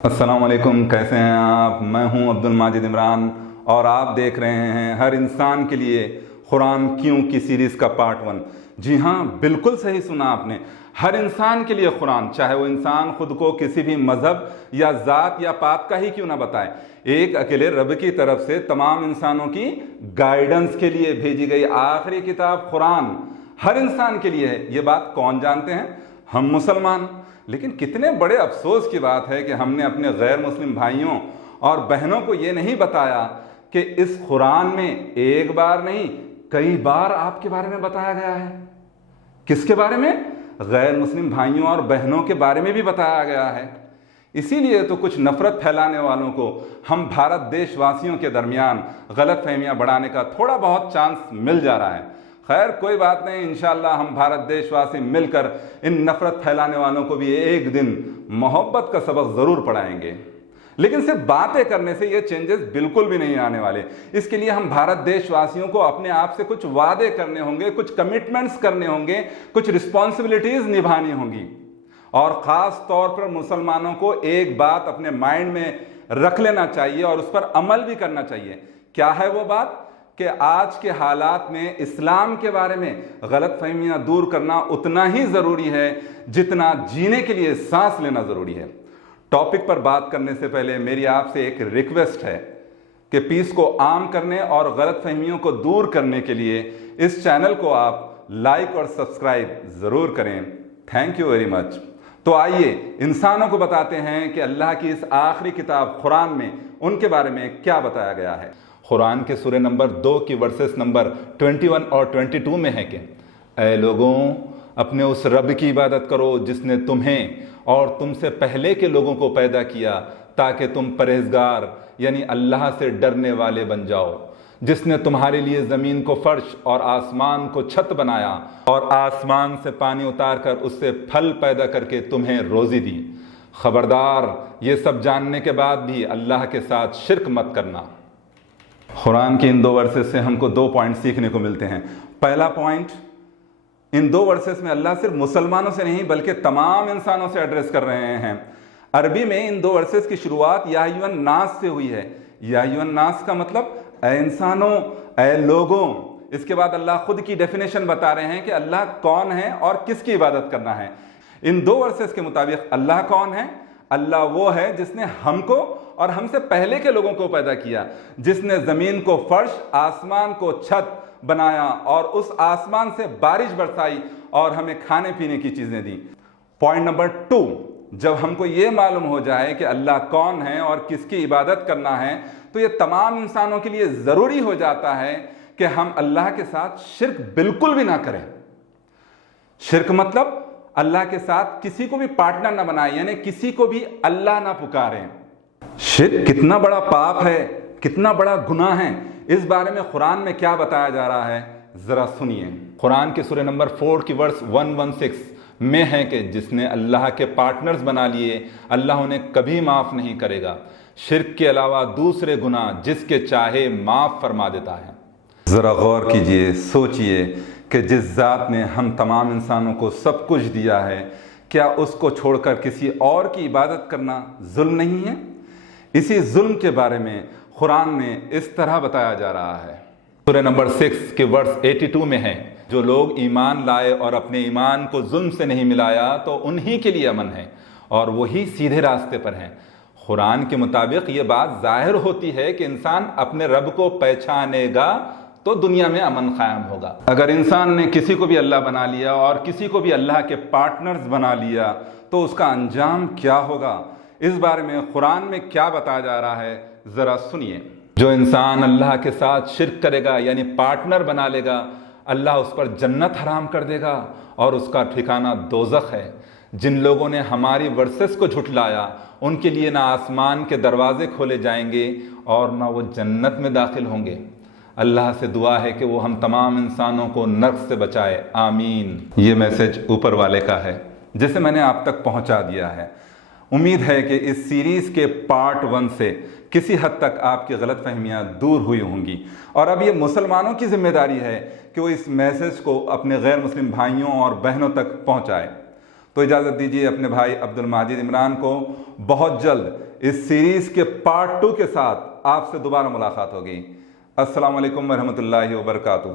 अस्सलाम वालेकुम, कैसे हैं आप। मैं हूं अब्दुल माजिद इमरान और आप देख रहे हैं हर इंसान के लिए कुरान क्यों की सीरीज़ का पार्ट 1। जी हाँ, बिल्कुल सही सुना आपने। हर इंसान के लिए कुरान, चाहे वो इंसान खुद को किसी भी मज़हब या ज़ात या पात का ही क्यों ना बताए, एक अकेले रब की तरफ से तमाम इंसानों की गाइडेंस के लिए भेजी गई आखिरी किताब कुरान हर इंसान के लिए है। ये बात कौन जानते हैं? हम मुसलमान। लेकिन कितने बड़े अफसोस की बात है कि हमने अपने गैर मुस्लिम भाइयों और बहनों को ये नहीं बताया कि इस कुरान में एक बार नहीं कई बार आपके बारे में बताया गया है। किसके बारे में? गैर मुस्लिम भाइयों और बहनों के बारे में भी बताया गया है। इसीलिए तो कुछ नफरत फैलाने वालों को हम भारत देशवासियों के दरमियान गलत फहमियाँ बढ़ाने का थोड़ा बहुत चांस मिल जा रहा है। खैर कोई बात नहीं, इंशाअल्लाह हम भारत देशवासी मिलकर इन नफरत फैलाने वालों को भी एक दिन मोहब्बत का सबक ज़रूर पढ़ाएंगे। लेकिन सिर्फ बातें करने से ये चेंजेस बिल्कुल भी नहीं आने वाले। इसके लिए हम भारत देशवासियों को अपने आप से कुछ वादे करने होंगे, कुछ कमिटमेंट्स करने होंगे, कुछ रिस्पॉन्सिबिलिटीज़ निभानी होंगी। और ख़ास तौर पर मुसलमानों को एक बात अपने माइंड में रख लेना चाहिए और उस पर अमल भी करना चाहिए। क्या है वो बात? कि आज के हालात में इस्लाम के बारे में गलत फहमियाँ दूर करना उतना ही ज़रूरी है जितना जीने के लिए सांस लेना ज़रूरी है। टॉपिक पर बात करने से पहले मेरी आपसे एक रिक्वेस्ट है कि पीस को आम करने और गलत फहमियों को दूर करने के लिए इस चैनल को आप लाइक और सब्सक्राइब ज़रूर करें। Thank you very much. तो आइए इंसानों को बताते हैं कि अल्लाह की इस आखिरी किताब कुरान में उनके बारे में क्या बताया गया है। कुरान के सूरे नंबर 2 की वर्सेस नंबर 21 और 22 में है कि ऐ लोगों, अपने उस रब की इबादत करो जिसने तुम्हें और तुमसे पहले के लोगों को पैदा किया ताकि तुम परहेजगार यानी अल्लाह से डरने वाले बन जाओ, जिसने तुम्हारे लिए ज़मीन को फर्श और आसमान को छत बनाया और आसमान से पानी उतार कर उससे फल पैदा करके तुम्हें रोज़ी दी। खबरदार, ये सब जानने के बाद भी अल्लाह के साथ शिर्क मत करना। कुरान के इन 2 वर्सेस से हमको 2 पॉइंट सीखने को मिलते हैं। पहला पॉइंट, इन 2 वर्सेस में अल्लाह सिर्फ मुसलमानों से नहीं बल्कि तमाम इंसानों से एड्रेस कर रहे हैं। अरबी में इन 2 वर्सेस की शुरुआत या अय्युहन नास से हुई है। या अय्युहन नास का मतलब ऐ इंसानों, ऐ लोगों। इसके बाद अल्लाह खुद की डेफिनेशन बता रहे हैं कि अल्लाह कौन है और किसकी इबादत करना है। इन 2 वर्सेस के मुताबिक अल्लाह कौन है? अल्लाह वो है जिसने हमको और हमसे पहले के लोगों को पैदा किया, जिसने ज़मीन को फर्श, आसमान को छत बनाया और उस आसमान से बारिश बरसाई और हमें खाने पीने की चीज़ें दी। पॉइंट नंबर 2, जब हमको ये मालूम हो जाए कि अल्लाह कौन है और किसकी इबादत करना है तो ये तमाम इंसानों के लिए ज़रूरी हो जाता है कि हम अल्लाह के साथ शिर्क बिल्कुल भी ना करें। शिर्क मतलब अल्लाह के साथ किसी को भी पार्टनर ना बनाए, यानी किसी को भी अल्लाह ना पुकारें। शिर्क कितना बड़ा पाप है, कितना बड़ा गुनाह है, इस बारे में कुरान में क्या बताया जा रहा है ज़रा सुनिए। कुरान के सूरे नंबर 4 की वर्स 116 में है कि जिसने अल्लाह के पार्टनर्स बना लिए अल्लाह उन्हें कभी माफ़ नहीं करेगा। शिर्क के अलावा दूसरे गुनाह जिसके चाहे माफ़ फरमा देता है। ज़रा गौर कीजिए, सोचिए कि जिस ज़ात ने हम तमाम इंसानों को सब कुछ दिया है, क्या उसको छोड़कर किसी और की इबादत करना जुल्म नहीं है? इसी जुल्म के बारे में कुरान में इस तरह बताया जा रहा है। सूरह नंबर 6 के वर्स 82 में है, जो लोग ईमान लाए और अपने ईमान को जुल्म से नहीं मिलाया तो उन्हीं के लिए अमन है और वही सीधे रास्ते पर हैं। कुरान के मुताबिक ये बात जाहिर होती है कि इंसान अपने रब को पहचानेगा तो दुनिया में अमन कायम होगा। अगर इंसान ने किसी को भी अल्लाह बना लिया और किसी को भी अल्लाह के पार्टनर्स बना लिया तो उसका अंजाम क्या होगा? इस बारे में कुरान में क्या बताया जा रहा है ज़रा सुनिए। जो इंसान अल्लाह के साथ शिर्क करेगा यानी पार्टनर बना लेगा, अल्लाह उस पर जन्नत हराम कर देगा और उसका ठिकाना दोज़ख है। जिन लोगों ने हमारी वर्सेस को झुठलाया उनके लिए ना आसमान के दरवाजे खोले जाएंगे और ना वो जन्नत में दाखिल होंगे। अल्लाह से दुआ है कि वो हम तमाम इंसानों को नर्क से बचाए, आमीन। ये मैसेज ऊपर वाले का है जिसे मैंने आप तक पहुंचा दिया है। उम्मीद है कि इस सीरीज़ के पार्ट 1 से किसी हद तक आपकी गलत फहमियाँ दूर हुई होंगी और अब ये मुसलमानों की जिम्मेदारी है कि वो इस मैसेज को अपने गैर मुस्लिम भाइयों और बहनों तक पहुँचाए। तो इजाज़त दीजिए अपने भाई अब्दुल माजिद इमरान को बहुत जल्द اس سیریز کے پارٹ 2 کے ساتھ آپ سے دوبارہ ملاقات ہوگی۔ السلام علیکم ورحمۃ اللہ وبرکاتہ۔